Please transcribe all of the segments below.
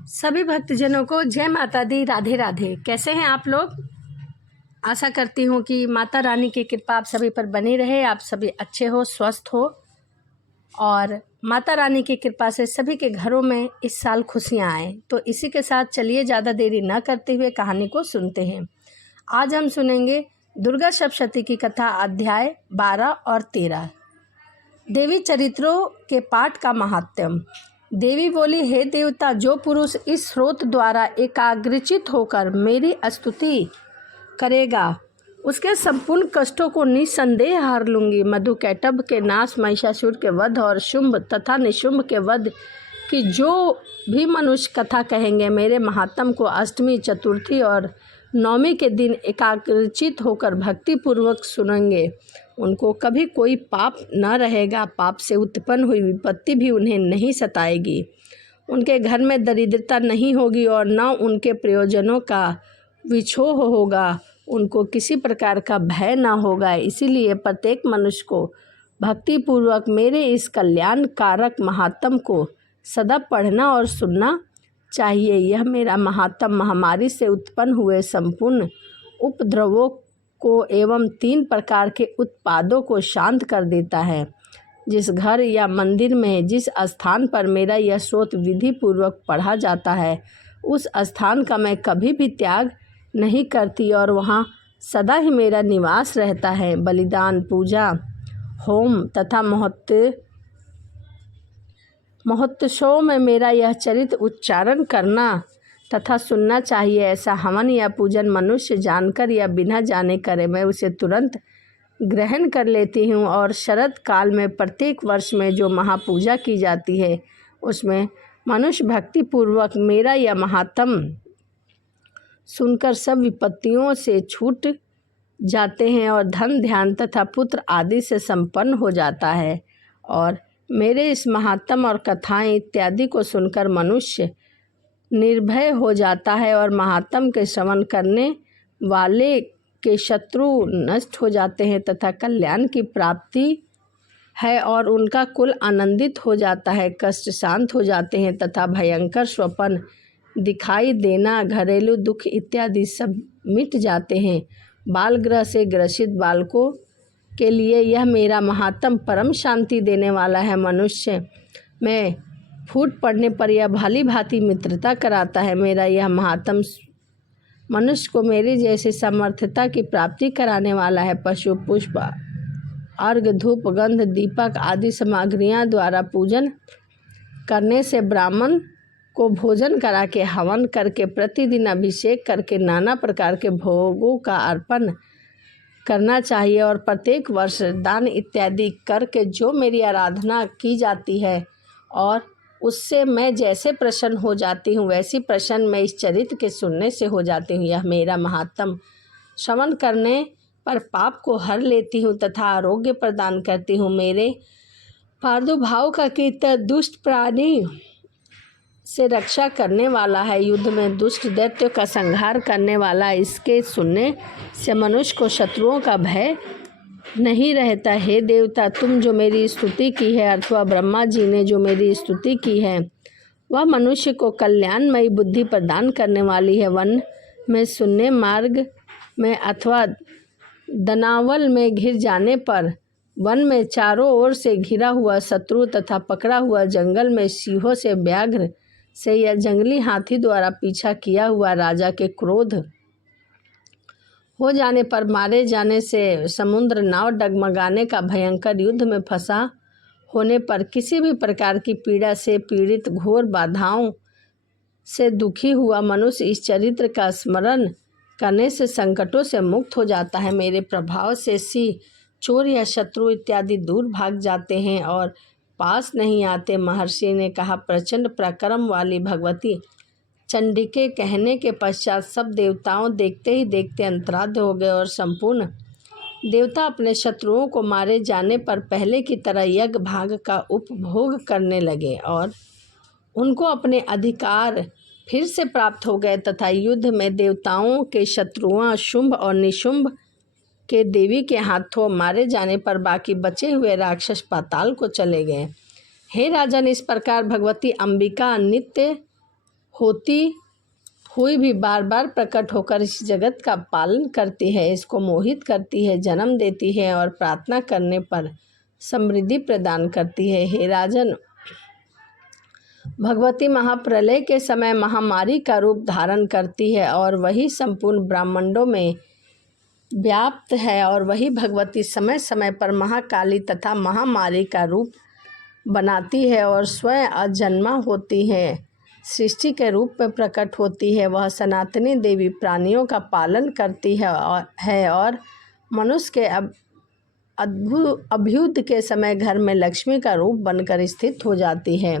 सभी भक्तजनों को जय माता दी, राधे राधे। कैसे हैं आप लोग? आशा करती हूँ कि माता रानी की कृपा आप सभी पर बनी रहे, आप सभी अच्छे हो, स्वस्थ हो और माता रानी की कृपा से सभी के घरों में इस साल खुशियाँ आए। तो इसी के साथ चलिए ज़्यादा देरी न करते हुए कहानी को सुनते हैं। आज हम सुनेंगे दुर्गा सप्तशती की कथा, अध्याय 12 और 13। देवी चरित्रों के पाठ का महात्म्य। देवी बोली, हे देवता, जो पुरुष इस स्रोत द्वारा एकाग्रचित होकर मेरी स्तुति करेगा उसके संपूर्ण कष्टों को निसंदेह हार लूंगी। मधुकैटभ के नाश, महिषासुर के वध और शुंभ तथा निशुंभ के वध की जो भी मनुष्य कथा कहेंगे, मेरे महात्म को अष्टमी, चतुर्थी और नवमी के दिन एकाग्रचित होकर भक्तिपूर्वक सुनेंगे, उनको कभी कोई पाप न रहेगा। पाप से उत्पन्न हुई विपत्ति भी उन्हें नहीं सताएगी। उनके घर में दरिद्रता नहीं होगी और न उनके प्रयोजनों का विछोह होगा। उनको किसी प्रकार का भय न होगा। इसीलिए प्रत्येक मनुष्य को भक्तिपूर्वक मेरे इस कल्याण कारक महात्म को सदा पढ़ना और सुनना चाहिए। यह मेरा महात्म महामारी से उत्पन्न हुए संपूर्ण उपद्रवों को एवं 3 प्रकार के उत्पादों को शांत कर देता है। जिस घर या मंदिर में, जिस स्थान पर मेरा यह स्रोत विधि पूर्वक पढ़ा जाता है, उस स्थान का मैं कभी भी त्याग नहीं करती और वहाँ सदा ही मेरा निवास रहता है। बलिदान, पूजा, होम तथा महोत्सव में मेरा यह चरित्र उच्चारण करना तथा सुनना चाहिए। ऐसा हवन या पूजन मनुष्य जानकर या बिना जाने करे, मैं उसे तुरंत ग्रहण कर लेती हूँ। और शरद काल में प्रत्येक वर्ष में जो महापूजा की जाती है, उसमें मनुष्य भक्तिपूर्वक मेरा यह महात्म सुनकर सब विपत्तियों से छूट जाते हैं और धन, ध्यान तथा पुत्र आदि से संपन्न हो जाता है। और मेरे इस महात्म और कथाएं इत्यादि को सुनकर मनुष्य निर्भय हो जाता है और महात्म के श्रवण करने वाले के शत्रु नष्ट हो जाते हैं तथा कल्याण की प्राप्ति है और उनका कुल आनंदित हो जाता है। कष्ट शांत हो जाते हैं तथा भयंकर स्वप्न दिखाई देना, घरेलू दुख इत्यादि सब मिट जाते हैं। बाल ग्रह से ग्रसित बालकों के लिए यह मेरा महात्म परम शांति देने वाला है। मनुष्य में फूट पड़ने पर यह भली भांति मित्रता कराता है। मेरा यह महात्म मनुष्य को मेरी जैसी समर्थता की प्राप्ति कराने वाला है। पशु, पुष्प, अर्घ, धूप, गंध, दीपक आदि सामग्रियां द्वारा पूजन करने से, ब्राह्मण को भोजन करा के, हवन करके, प्रतिदिन अभिषेक करके नाना प्रकार के भोगों का अर्पण करना चाहिए और प्रत्येक वर्ष दान इत्यादि करके जो मेरी आराधना की जाती है और उससे मैं जैसे प्रसन्न हो जाती हूँ, वैसी प्रसन्न मैं इस चरित्र के सुनने से हो जाती हूँ। यह मेरा महात्म श्रवण करने पर पाप को हर लेती हूँ तथा आरोग्य प्रदान करती हूँ। मेरे प्रादुर्भाव का कीर्तन दुष्ट प्राणी से रक्षा करने वाला है। युद्ध में दुष्ट दैत्य का संहार करने वाला। इसके सुनने से मनुष्य को शत्रुओं का भय नहीं रहता। हे देवता, तुम जो मेरी स्तुति की है अथवा ब्रह्मा जी ने जो मेरी स्तुति की है, वह मनुष्य को कल्याणमयी बुद्धि प्रदान करने वाली है। वन में सुनने, मार्ग में अथवा दनावल में घिर जाने पर, वन में चारों ओर से घिरा हुआ शत्रु तथा पकड़ा हुआ जंगल में सिंहों से, व्याघ्र से या जंगली हाथी द्वारा पीछा किया हुआ राजा के क्रोध हो जाने पर, मारे जाने से, समुद्र नाव डगमगाने का, भयंकर युद्ध में फंसा होने पर, किसी भी प्रकार की पीड़ा से पीड़ित, घोर बाधाओं से दुखी हुआ मनुष्य इस चरित्र का स्मरण करने से संकटों से मुक्त हो जाता है। मेरे प्रभाव से चोर या शत्रु इत्यादि दूर भाग जाते हैं और पास नहीं आते। महर्षि ने कहा, प्रचंड पराक्रम वाली भगवती चंडी के कहने के पश्चात सब देवताओं देखते ही देखते अंतराध्य हो गए और संपूर्ण देवता अपने शत्रुओं को मारे जाने पर पहले की तरह यज्ञ भाग का उपभोग करने लगे और उनको अपने अधिकार फिर से प्राप्त हो गए तथा युद्ध में देवताओं के शत्रुओं शुंभ और निशुंभ के देवी के हाथों मारे जाने पर बाकी बचे हुए राक्षस पाताल को चले गए। हे राजन, इस प्रकार भगवती अंबिका नित्य होती हुई भी बार बार प्रकट होकर इस जगत का पालन करती है, इसको मोहित करती है, जन्म देती है और प्रार्थना करने पर समृद्धि प्रदान करती है। हे राजन, भगवती महाप्रलय के समय महामारी का रूप धारण करती है और वही संपूर्ण ब्रह्मांडों में व्याप्त है, और वही भगवती समय समय पर महाकाली तथा महामारी का रूप बनाती है और स्वयं अजन्मा होती है, सृष्टि के रूप में प्रकट होती है। वह सनातनी देवी प्राणियों का पालन करती है और मनुष्य के अभ्युदय के समय घर में लक्ष्मी का रूप बनकर स्थित हो जाती है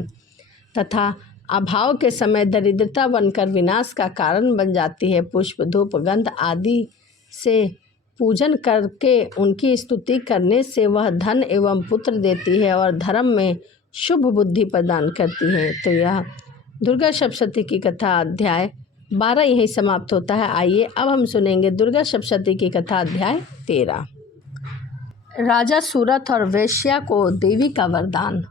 तथा अभाव के समय दरिद्रता बनकर विनाश का कारण बन जाती है। पुष्प, धूप, गंध आदि से पूजन करके उनकी स्तुति करने से वह धन एवं पुत्र देती है और धर्म में शुभ बुद्धि प्रदान करती है। तो यह दुर्गा सप्तशती की कथा अध्याय 12 यहीं समाप्त होता है। आइए अब हम सुनेंगे दुर्गा सप्तशती की कथा अध्याय 13। राजा सूरत और वेश्या को देवी का वरदान।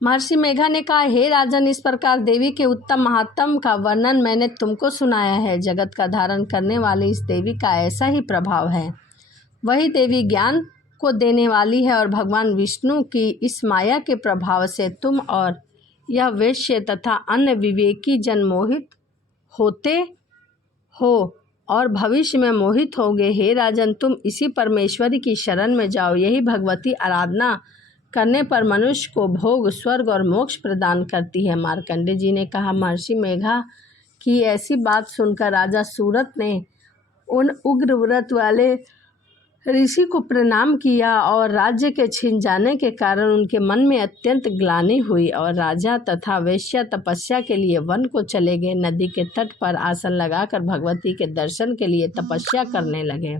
महर्षि मेघा ने कहा, हे राजन, इस प्रकार देवी के उत्तम महात्म का वर्णन मैंने तुमको सुनाया है। जगत का धारण करने वाली इस देवी का ऐसा ही प्रभाव है। वही देवी ज्ञान को देने वाली है और भगवान विष्णु की इस माया के प्रभाव से तुम और यह वेश्य तथा अन्य विवेकी जन मोहित होते हो और भविष्य में मोहित होगे। हे राजन, तुम इसी परमेश्वरी की शरण में जाओ। यही भगवती आराधना करने पर मनुष्य को भोग, स्वर्ग और मोक्ष प्रदान करती है। मार्कंडेय जी ने कहा, महर्षि मेघा की ऐसी बात सुनकर राजा सूरत ने उन उग्र व्रत वाले ऋषि को प्रणाम किया और राज्य के छिन जाने के कारण उनके मन में अत्यंत ग्लानि हुई और राजा तथा वेश्या तपस्या के लिए वन को चले गए। नदी के तट पर आसन लगाकर भगवती के दर्शन के लिए तपस्या करने लगे।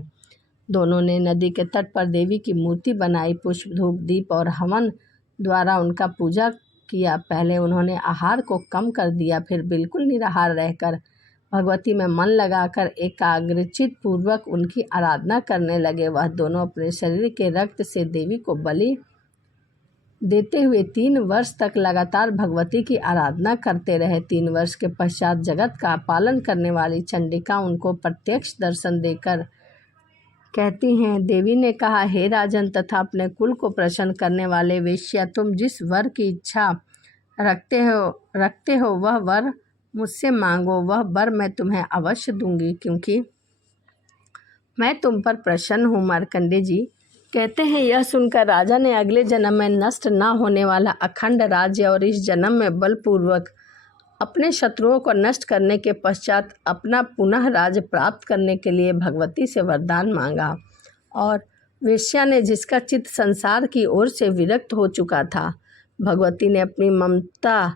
दोनों ने नदी के तट पर देवी की मूर्ति बनाई। पुष्प, धूप, दीप और हवन द्वारा उनका पूजा किया। पहले उन्होंने आहार को कम कर दिया, फिर बिल्कुल निराहार रहकर भगवती में मन लगाकर एकाग्रचित पूर्वक उनकी आराधना करने लगे। वह दोनों अपने शरीर के रक्त से देवी को बलि देते हुए 3 वर्ष तक लगातार भगवती की आराधना करते रहे। 3 वर्ष के पश्चात जगत का पालन करने वाली चंडिका उनको प्रत्यक्ष दर्शन देकर कहती हैं, देवी ने कहा, हे राजन तथा अपने कुल को प्रसन्न करने वाले वेश्या, तुम जिस वर की इच्छा रखते हो वह वर मुझसे मांगो। वह वर मैं तुम्हें अवश्य दूंगी, क्योंकि मैं तुम पर प्रसन्न हूँ। मार्कंडेय जी कहते हैं, यह सुनकर राजा ने अगले जन्म में नष्ट न होने वाला अखंड राज्य और इस जन्म में बलपूर्वक अपने शत्रुओं को नष्ट करने के पश्चात अपना पुनः राज्य प्राप्त करने के लिए भगवती से वरदान मांगा। और वेश्या ने, जिसका चित्त संसार की ओर से विरक्त हो चुका था, भगवती ने अपनी ममता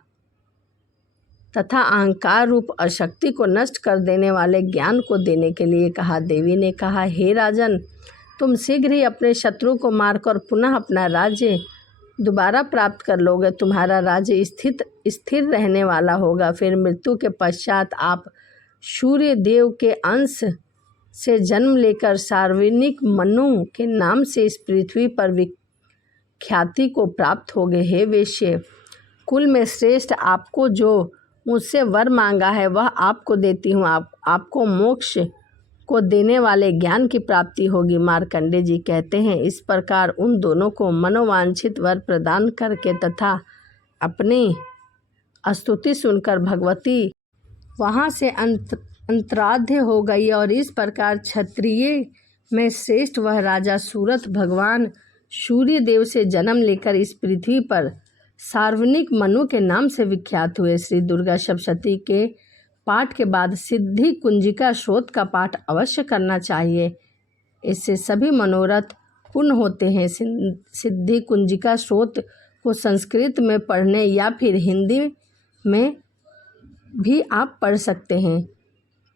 तथा अहंकार रूप अशक्ति को नष्ट कर देने वाले ज्ञान को देने के लिए कहा। देवी ने कहा, हे राजन, तुम शीघ्र ही अपने शत्रु को मारकर पुनः अपना राज्य दोबारा प्राप्त कर लोगे। तुम्हारा राज्य स्थिर रहने वाला होगा। फिर मृत्यु के पश्चात आप सूर्य देव के अंश से जन्म लेकर सार्वजनिक मनु के नाम से इस पृथ्वी पर विख्याति को प्राप्त होगे। हे वेश्य, कुल में श्रेष्ठ, आपको जो मुझसे वर मांगा है वह आपको देती हूँ। आपको मोक्ष को देने वाले ज्ञान की प्राप्ति होगी। मार्कंडेय जी कहते हैं, इस प्रकार उन दोनों को मनोवांछित वर प्रदान करके तथा अपनी स्तुति सुनकर भगवती वहाँ से अंतराध्य हो गई और इस प्रकार क्षत्रिय में श्रेष्ठ वह राजा सूरत भगवान सूर्य देव से जन्म लेकर इस पृथ्वी पर सार्वजनिक मनु के नाम से विख्यात हुए। श्री दुर्गा सप्तशती के पाठ के बाद सिद्धि कुंजिका स्रोत का पाठ अवश्य करना चाहिए। इससे सभी मनोरथ पूर्ण होते हैं। सिद्धि कुंजिका स्रोत को संस्कृत में पढ़ने या फिर हिंदी में भी आप पढ़ सकते हैं।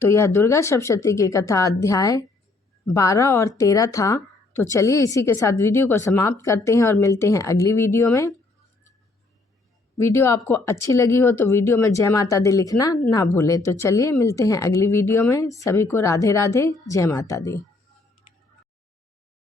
तो यह दुर्गा सप्तशती की कथा अध्याय 12 और 13 था। तो चलिए इसी के साथ वीडियो को समाप्त करते हैं और मिलते हैं अगली वीडियो में। वीडियो आपको अच्छी लगी हो तो वीडियो में जय माता दी लिखना ना भूलें। तो चलिए मिलते हैं अगली वीडियो में। सभी को राधे राधे, जय माता दी।